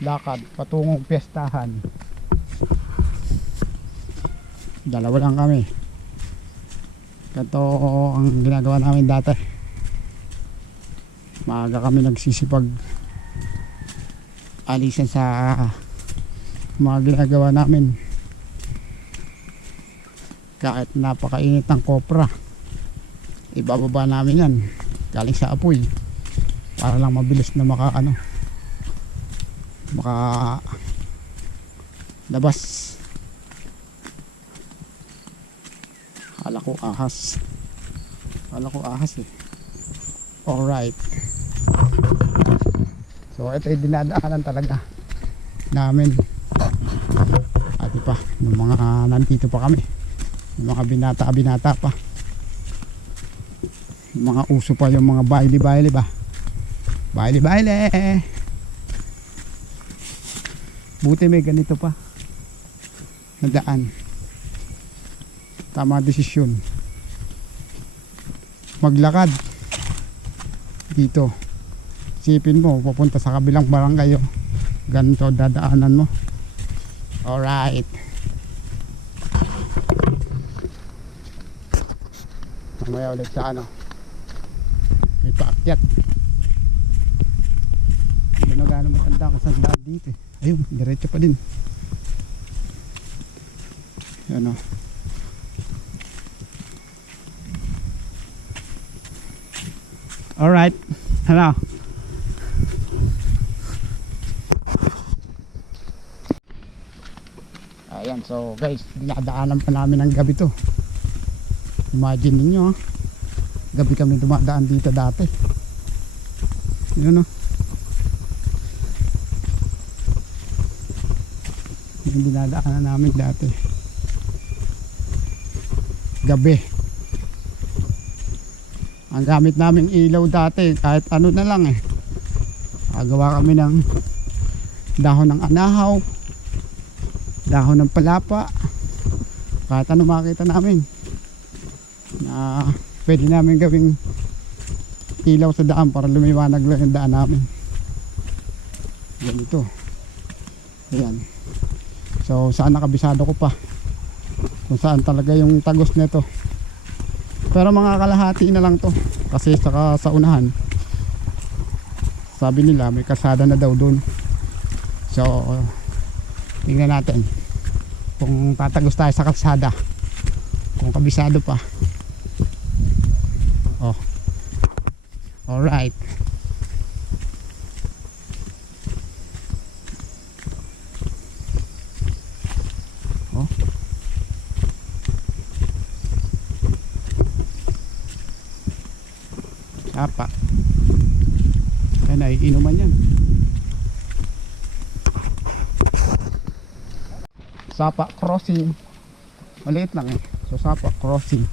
lakad patungong piyestahan. Dalawa lang kami. Ganito ang ginagawa namin dati. Maaga kami nagsisipag alisan sa mga ginagawa namin. Kahit napakainit ng kopra, ibababa namin yan galing sa apoy para lang mabilis na maka labas. Kala ko ahas eh. Alright, so ito yung dinadaanan talaga namin. At pa yung mga nandito pa kami, yung mga binata pa, yung mga uso pa, yung mga baile ba, baile. Buti may ganito pa na daan. Tama desisyon maglakad dito. Isipin mo papunta sa kabilang barangay, oh. Ganito dadaanan mo. Alright, mamaya ulit sa may paakyat. Hindi na gano'ng matanda kung saan daan dito eh. Ayun, diretso pa din. Yan o. Alright, hello. Ayan, so guys, dinadaanan pa namin ng gabi to. Imagine ninyo, gabi kami dumadaan dito dati. Yun o. Yung dinadaanan namin dati gabi. Ang gamit naming ilaw dati kahit ano na lang eh. Gawa kami ng dahon ng anahaw, dahon ng palapa, kahit ano makita namin na pwede namin gawing ilaw sa daan para lumiwanag lang yung daan namin. Ganito. Ayan. So saan nakabisado ko pa kung saan talaga yung tagos nito. Pero mga kalahati na lang to kasi saka sa unahan sabi nila may kalsada na daw doon. So tingnan natin kung tatagos tayo sa kalsada, kung kabisado pa. Oh, alright. Oh, sapa. Yan ay inuman yan. Sapa crossing. Maliit lang eh. So Sapa crossing.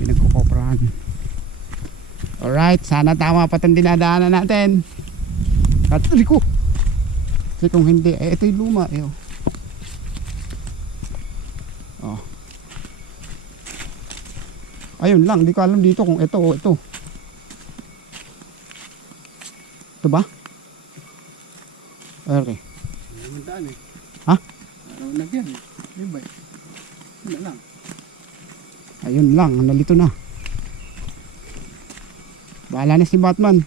Pinagkukoprahan. Alright, sana tama pa itong dinadaanan natin. Katuli ko. Kasi kung hindi, eh ito yung luma eh. Oh. Ayun lang, di ko alam dito kung ito o ito. Ito ba? Okay. Daan eh. Ha? Nagyan eh. Ayun ba? Ayun lang. Ayun lang, nalito na. Bahala na si Batman.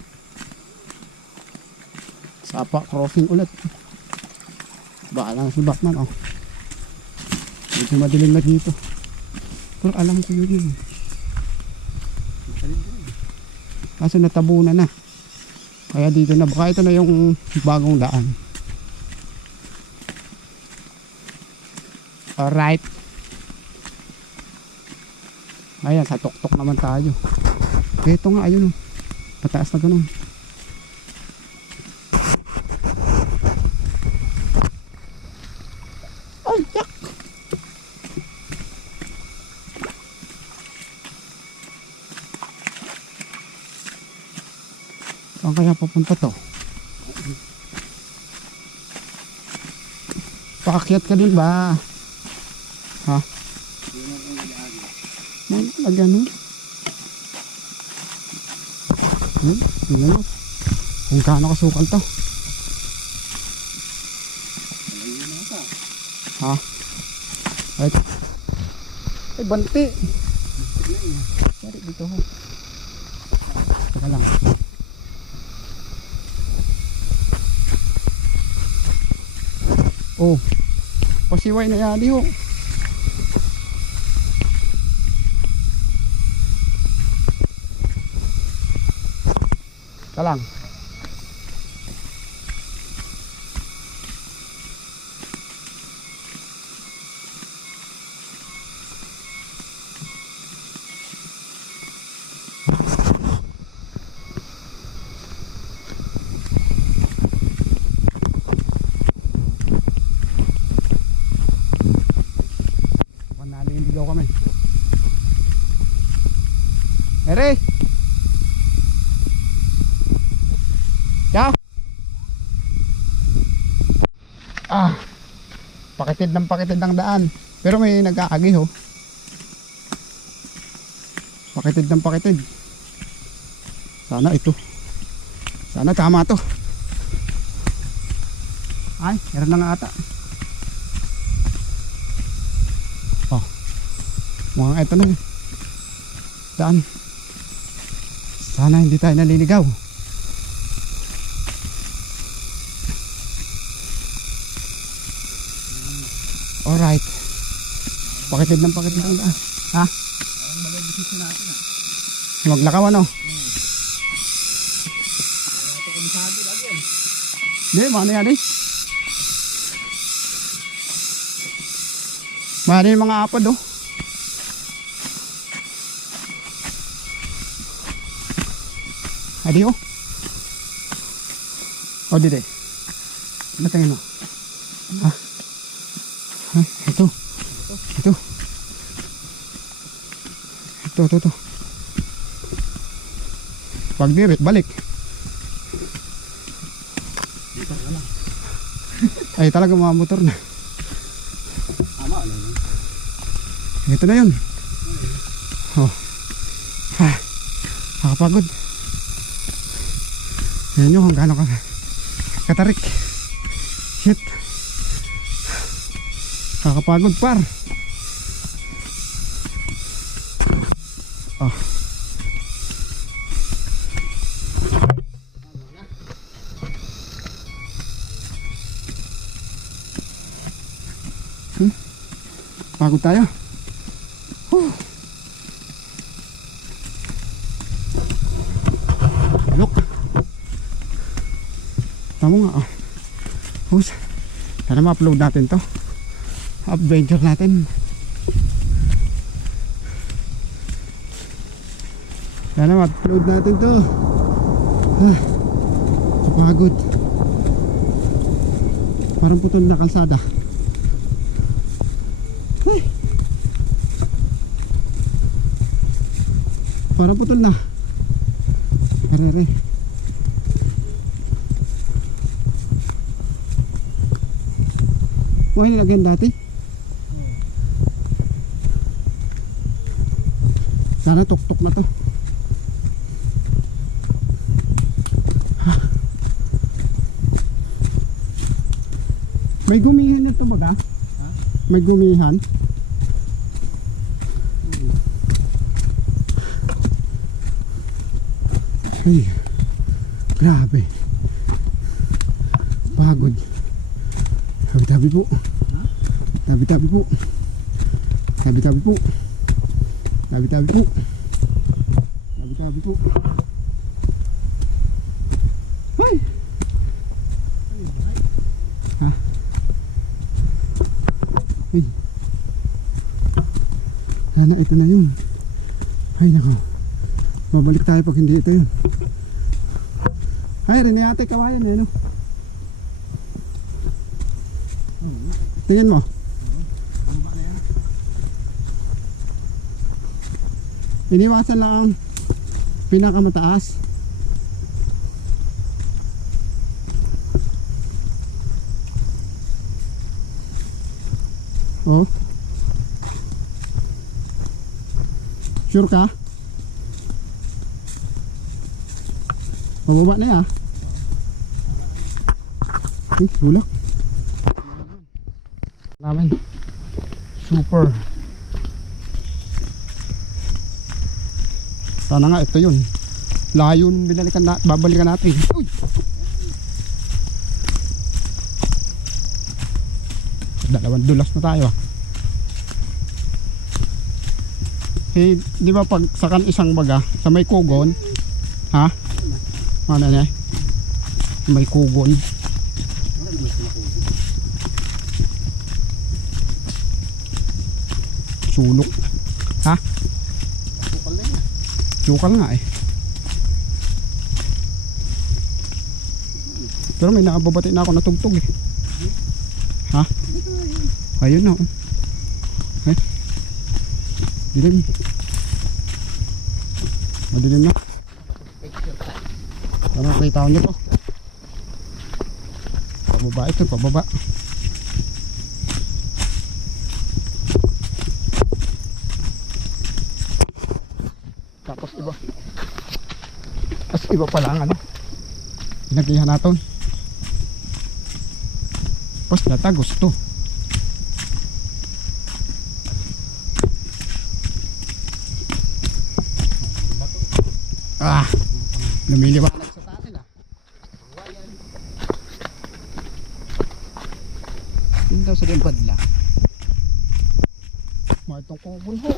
Sapa crossing ulit. Bahala na si Batman, oh. Medyo madilim na dito. Pero alam ko yun. Kaso natabunan na. Kaya dito na, baka ito na yung bagong daan. Alright. Ayan, sa tuktok naman tayo. Ito nga, ayun. Mataas na ganun. Ay, yak! Saan kaya papunta to? Paakyat ka din ba? Ha? May lagyan no? Tingnan mo. Kung gaano kasukal to. Ha? Ay, ay banti. Sorry, dito ho. Teka lang. Oh, pasiway na yan ho. Teka lang. Naliligaw kami. Ere! Ciao! Pakitid ng daan. Pero may nag-aagi ho. Pakitid ng pakitid. Sana ito. Sana tama to. Ay, meron na nga ata. Mukhang ito na. Daan. Sana hindi tayo naliligaw. Alright. Pakitid ng daan. Ha? Ang malabisisin natin ah. Maglakaw ano? Kaya ito komisado lagi eh. Hindi, mana yan eh. Mana yung mga apad oh. Adi oh. Oh, dide. Ano tingin mo? Ha? Ay, ito. Ito. Ito. Pag dirit, balik. Ay, talaga mga motor na. Ama, ano yun? Ito na yun. Oh. Ha. Nakapagod. Yan nyo kung gaano ka katarik. Shit. Kakapagod par. Oh. Pagod tayo. Look. Tama nga oh. Sana ma-upload natin to. Adventure natin. Sana ma-upload natin to. Pagod. Parang putol na kalsada. Parang putol na. Arere. Mo nilagyan dati. Sana tuktok na to. May gumihan nito baga? Ha? May gumihan? Ay, grabe. Pagod. Tabi-tabi po. Tabi-tabi po. Tabi-tabi po. Tabi-tabi po. Tabi-tabi po. Ay! Ha? Ay. Sana ito na yun. Ay nako. Babalik tayo pag hindi ito yun. Ay, rin ate kawayan eh no. Tingin mo. Iniwasan lang ang pinakamataas. Oh. Sure ka? Mababa na yan. Bulak. Namin. Super. Sana nga ito yun. Layo nung babalikan natin. Uy! Dalawang dulas na tayo. Eh, di ba pag sakan isang baga sa may kugon, ha? Ano na? May kugon. Sulok. Ha? Sukal nga eh. Pero may nakababati na ako na tugtog eh. Ha? Ayun na oh. Eh? Dilim. Madilim na. Ano nakita ko nyo to? Pababa ito, pababa. Tapos iba. Tapos iba pala ang ano. Pinagihan natin. Tapos nata gusto. Ah, lumiliwanag sa tatin ah. Yun daw sa dimpadla. Matong kubul ho.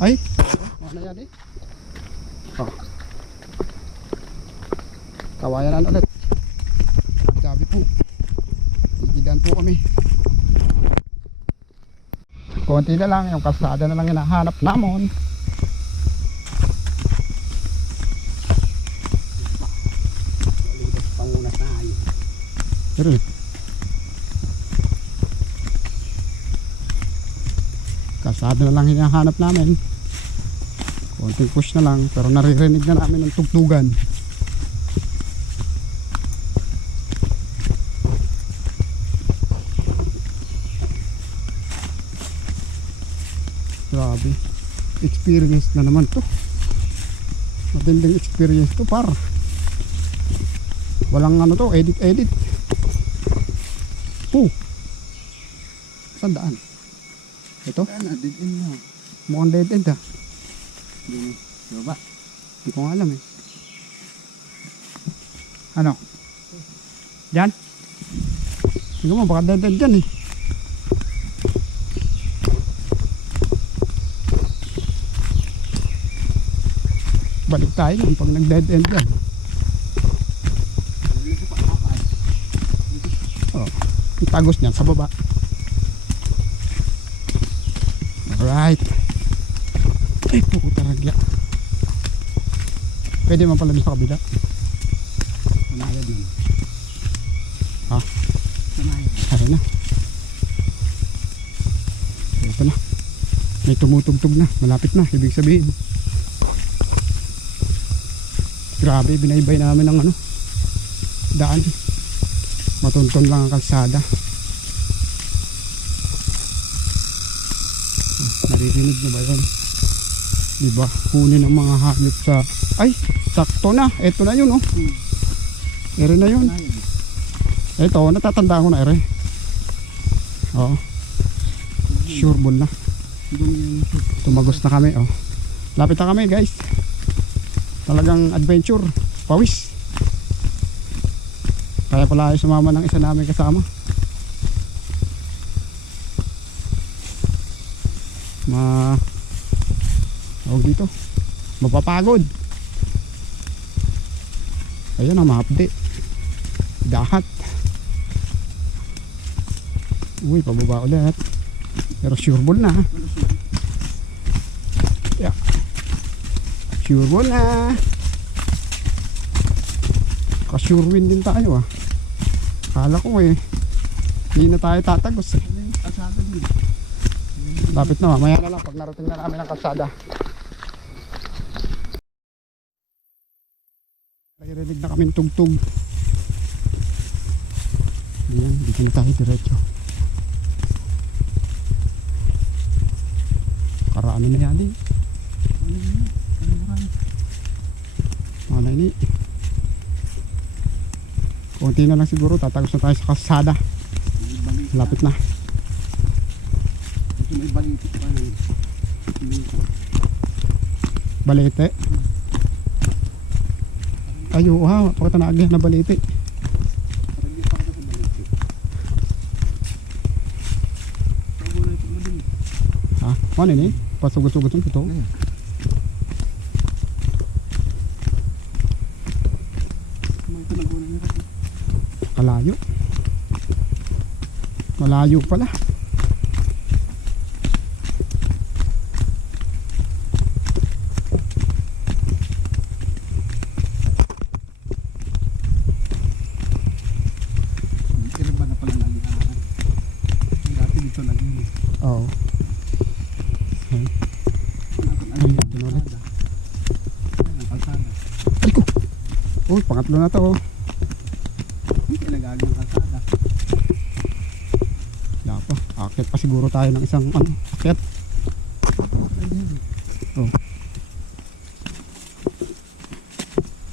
Ay, ano yan eh? Oh. Kawayan ulit. Sabi po, igidan po kami. Konti na lang, yung kalsada na lang hinahanap namon. Pangunas na ayun. Pero kalsada na lang hinahanap namin. Konting push na lang, pero naririnig na namin ng tugtugan. Grabe, experience na naman to. Matinding experience to par. Walang ano to, edit. Saan daan? Ito? Dead end na. Mukhang dead end ah. Baba. Hindi ko nga alam eh. Ano? Diyan? Hindi mo, baka dead end dyan eh. Balik tayo nun pag nag dead end dyan. Oh, yung tagos niyan sa baba. Alright. Ay puta ragya. Pwede man pala sa kabila. Sanayad nun. Ha? Sanayad. Ayun na. Ito na. May tumutugtog na. Malapit na. Ibig sabihin. Grabe, binaybay namin ng ano, daan. Matunton lang ang kalsada. Naririnig na ba yun? Diba? Kunin ang mga hayop sa... Ay! Sakto na! Ito na yun oh. Ere na yun. Ito, natatandaan ko na ere. Oo. Sure ball na. Tumagos na kami oh. Lapit na kami guys. Talagang adventure, pawis. Kaya pala ay sumama ng isa namin kasama. Tawag dito, mapapagod. Ayan ang mahapdi. Dahat. Uy, pababa ulit. Pero sure ball na. Yeah. Sure ball na. Ka-sure win din tayo ah. Kala ko eh hindi na tayo tatagos eh. Lapit na, mamaya na lang pag narating na namin ang kalsada. Naririnig na kaming tugtog. Ayan, dito na tayo diretso. Karaan na yan eh. Kunti na lang siguro, tatagos na tayo sa kalsada. May balita. Lapit na. Ito may balita pa. Balete. Ayo ha, pakita na agad na balete. Parang di pa ka sa balita. Bago na ito na din. Ha? Ano ni? Pasugot-sugot yung ito. May talagunan niya kasi. Kalayo. Malayo pala. Irba na pala naliharan. Dati dito naging. Oo. Ay, ay, doon ulit. Ang kalsada. Ay ko! Uy, pangatlo na to. Hindi ka nagagawin ang kalsada. Wala pa. Akit pa siguro tayo ng isang ano, akit. Oh.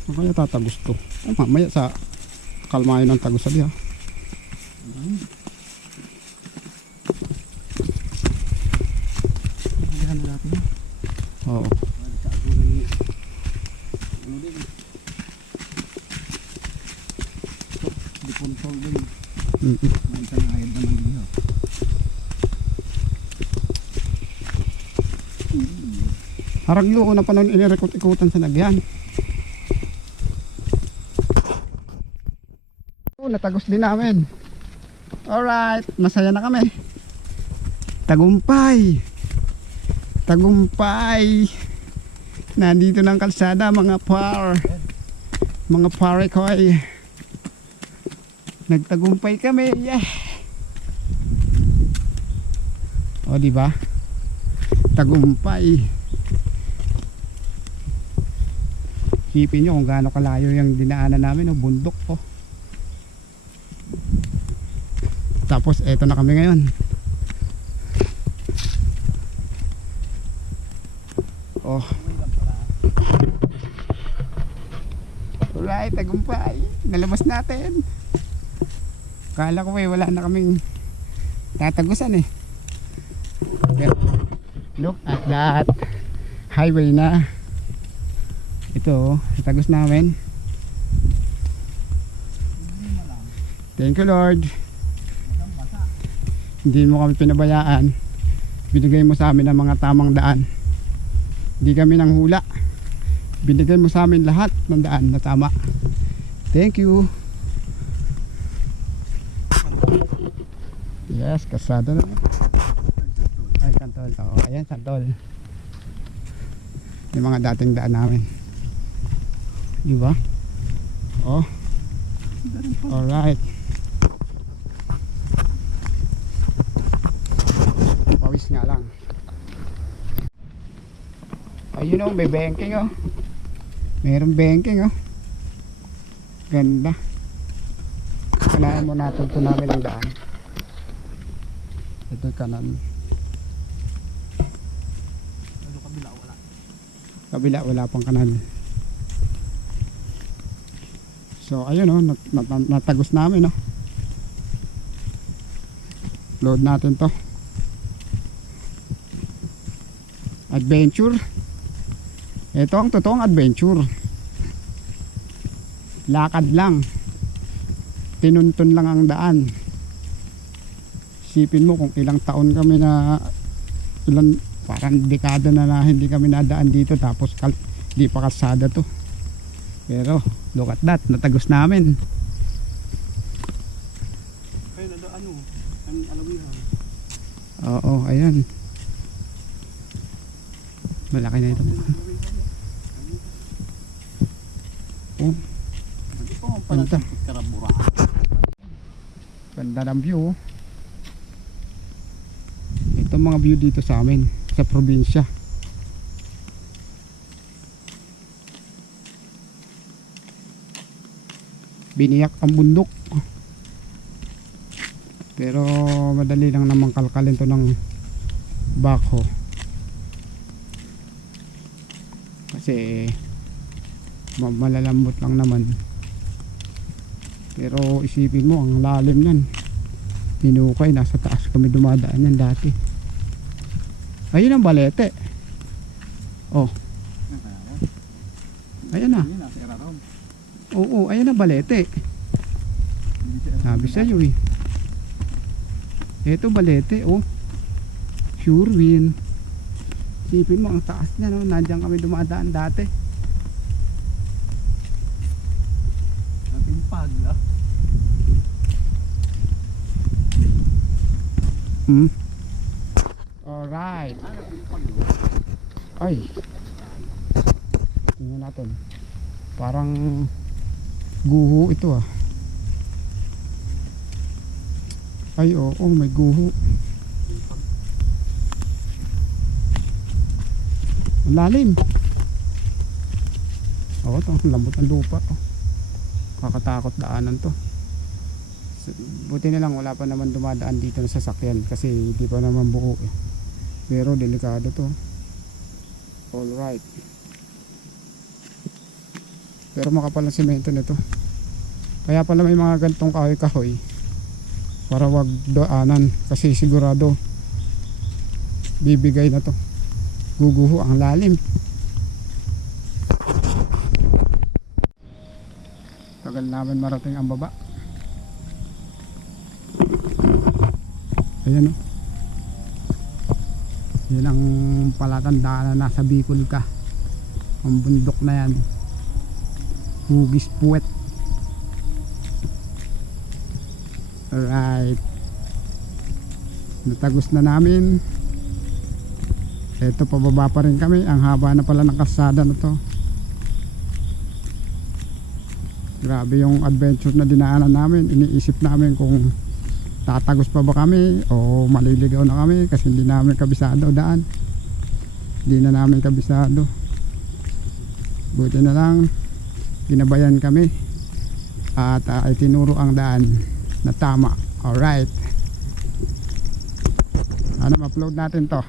Saan kaya tatagos to? Ay, mamaya sa kalmayo ng tagos sabi ha. Hindi na natin. Oo. Sa agunan ni. Ano din. Di control din. Mantanayad naman niya. Haragyo na pa noon inirekot-ikutan sa nagyan. Natagos din namin. Alright, masaya na kami. Tagumpay. Tagumpay. Nandito ng kalsada mga par. Mga pare ko ay nagtagumpay kami. Yeah. O di ba? Tagumpay. Isipin nyo kung gaano kalayo yung dinaanan namin, o bundok po. Tapos eto na kami ngayon. Oh. Alright, tagumpay. Nalabas natin. Kala ko wala na kaming tatagusan eh. Pero, look at that. Highway na. Ito, natagos namin. Thank you Lord. Hindi mo kami pinabayaan. Binigay mo sa amin ang mga tamang daan. Hindi kami nang hula. Binigay mo sa amin lahat ng daan na tama. Thank you. Yes, kasada na. Ay, Santol. Oo, ayan, Santol. Yung mga dating daan namin. Diba? Oh. Alright. Pawis nga lang. Ayun o, may banking o. Mayroong banking o. Ganda. Kailangan mo natin ito namin ang daan. Ito kanan. Ano kabila wala. Kabila wala pang kanan. So ayun o, natagos namin o. Load natin to. Adventure. Ito ang totoong adventure. Lakad lang. Tinuntun lang ang daan. Isipin mo kung ilang taon kami na, ilang parang dekada na hindi kami nadaan dito, tapos di pa kalsada to. Pero look at that, natagos namin. Kaya na ano, ang alawihan. Oo, ayan. Malaki na ito. Oh, Hindi pa mo pala ganda. karabura. Ganda ng view. Ito mga view dito sa amin, sa probinsya. Biniyak ang bundok. Pero madali lang namang kalkalin to ng backhoe. Kasi malalambot lang naman. Pero isipin mo, ang lalim yan. Pinukay, nasa taas kami dumadaan yan dati. Ayun ang balete. Oh, ayan na. Oo, ayan ang balete. Sabi sa'yo eh. Ito balete, oh. Sure win. Isipin mo, ang taas niya, no? Nandiyan kami dumadaan dati. Ating pagla. Alright. Ay. Tingnan natin. Parang guho ito ah. Ay oo, may guho. Ang lalim. Oo, ito, lambot ang lupa. Oh. Kakatakot daanan to. Buti na lang wala pa naman dumadaan dito na sasakyan kasi hindi pa naman buo eh. Pero delikado to. Alright. Pero makapal ang semento nito. Kaya pala may mga gantong kahoy-kahoy para wag daanan kasi sigurado bibigay na to. Guguho ang lalim. Tagal namin marating ang baba. Ayan o. Yan ang palatandaan na nasa Bicol ka. Ang bundok na yan. Hugis Puwet. Alright. Natagos na namin. Ito pababa pa rin kami. Ang haba na pala ng kalsada na to. Grabe yung adventure na dinaanan namin. Iniisip namin kung tatagos pa ba kami o maliligaw na kami kasi hindi namin kabisado daan. Hindi na namin kabisado. Buti na lang ginabayan kami at ay tinuro ang daan na tama. Alright. Ano, ma-upload natin to.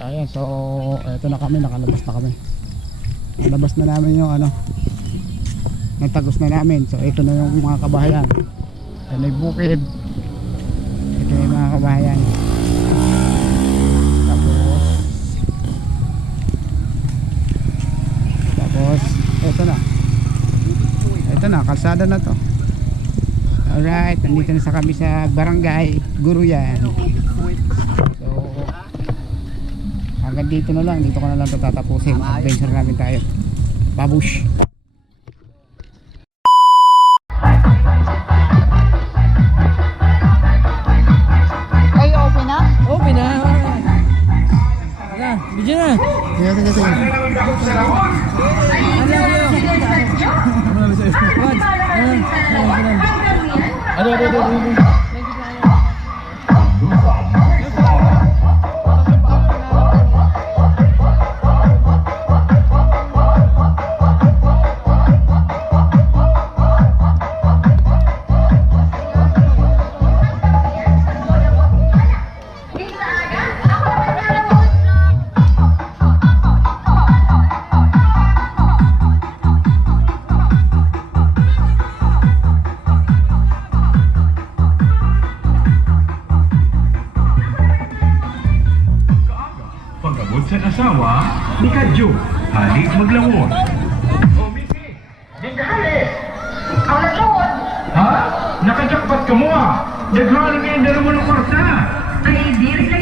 Ayan, so eto na kami, nakalabas na kami. Nalabas na namin yung ano, natagos na namin. So ito na yung mga kabahayan. Ito na yung bukid. Ito na yung mga kabahayan. Tapos ito na. Ito na, kalsada na to. Alright, nandito na sa kami sa barangay Guruyan. So hanggang dito na lang. Dito ko na lang ito tatapusin. Adventure namin tayo. Babush! Open na. Tara, video na. Sige, sige, sige. Ano? Pagabot sa asawa, ni Kadyo, halik maglawon. O, Missy, di ka halik. Ang naglawon, Ha? Nakajakpat ka mo ah. Daghali nga yung dalawa ng kwarta. ay diri